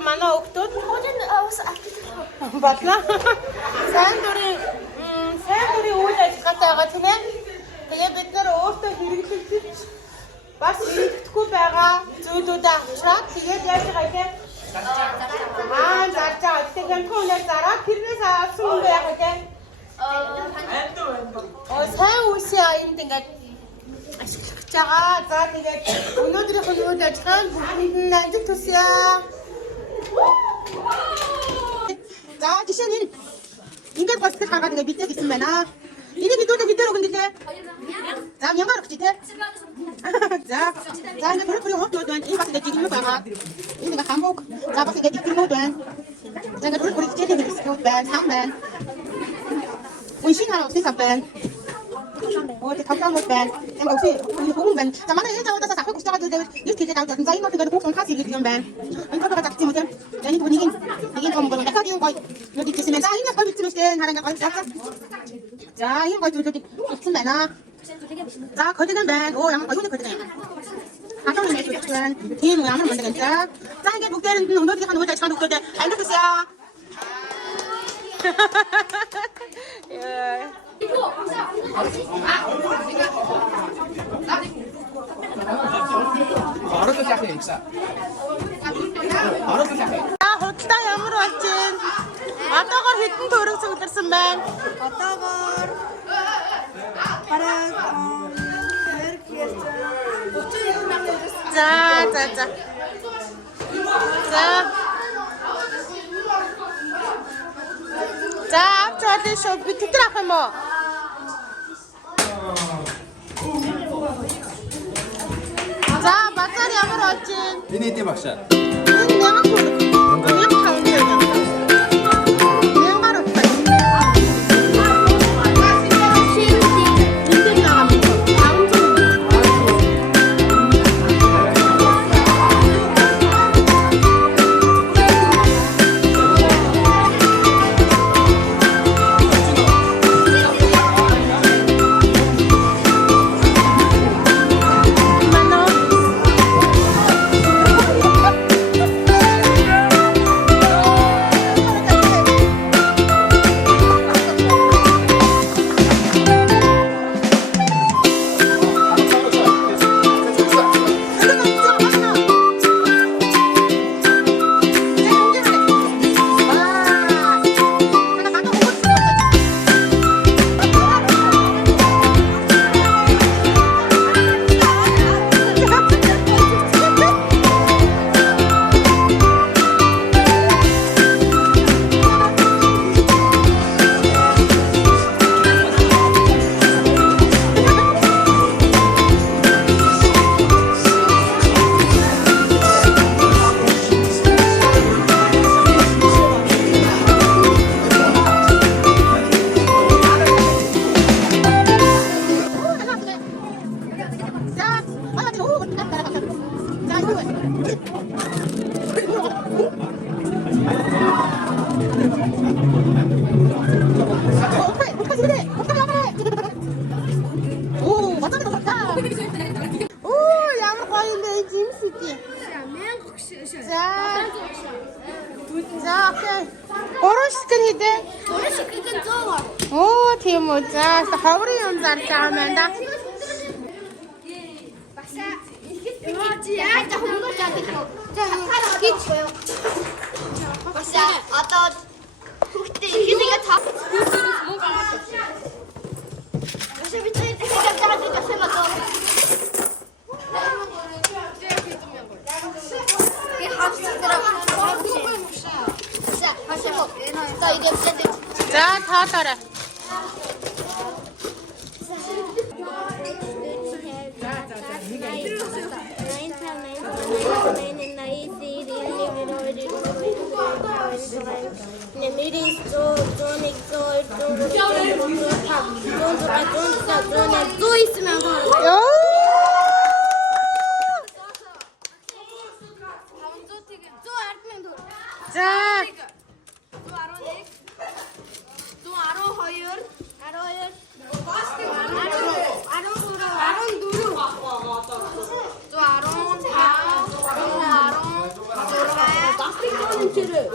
манай өвгтүүд бодлоо. Сайн дурын үйл ажиллагаатай байгаа тийм ээ. Тэгээ бид нар өөртөө хэрэглэж бас хэрэгдэхгүй байгаа зүйлүүдээ авчраад тэгээд яаж байгаа тийм зарж байгаа. Тэгэхээр түүнээс дараа тэрнээс авсан юм яах вэ тийм сайн үсээ аянд ингээд ашиглах гэж байгаа. За тэгээд өнөөдрийн үйл ажиллагаанд бүгд нь амжилт хүсье. За жишээ нь ингээд госдол хараад ингээд бидээ гэсэн байна. Энийг хэдүүлээ бид нар өгнө гэлээ. За мянгаар өгч тий. За ингээд бүрийн хот байна. Энэ бас ингээд жигмэг байгаа. Энэ ингээд хамбог. За бас ингээд жигмэг байна. За ингээд бүрийн жигмэг байна. Сам байна. Уншин хараа усны сам байна. Ой тавтан мод байна. Эм өгсөн бүгэн байна. За манай энэ заводаас авах гэж байгаа зүйл нэг хэлээд авч байгаа. За энэ нэг бүх хас хийгээд юм байна. Энэ багт татчих юм тийм. За энэ нэг том гол дахиад юм гоё. Нэг тийсэн байна. За энэ гоё бичсэн үстэй хараа гоё заасан. За энэ гоё зүйлүүд өгсөн байна. За координат байна. Оо ямар гоё координат. хатан нэг байна. Тийм ямар мундаг юм. За ингээд бүгдээрэнд нь өнөөдрийнх нь үйл ажиллагаанд өгдөө амжилт хүсье. 바로 또 시작해 입사. 바로 또 시작해. Худалдаа ямар болж байна? Одоогоор хэдэн төгрөг цугларсан байна? Одоогоор бараг 39 мянган. За. За авч шүү. Би тэтгэр авах юм уу? За базар ямар болж байна? Энэ хэдийн багшаа? Энэ ямар төгрөг? Энэ таван төгрөг. За окей. Гурван шигэн хийдэ. Гурван шигэн 100. Оо тийм үү. За ховрын юм зарж байгаа юм байна да. Басаа яа захмууд яадаг. За хийч. Басаа одоо хүүхдээ ихэнийгээ тав. Мөнгө аваад. Басаа би тэгээд жаадаг гэсэн маа. За таатаарай. 네.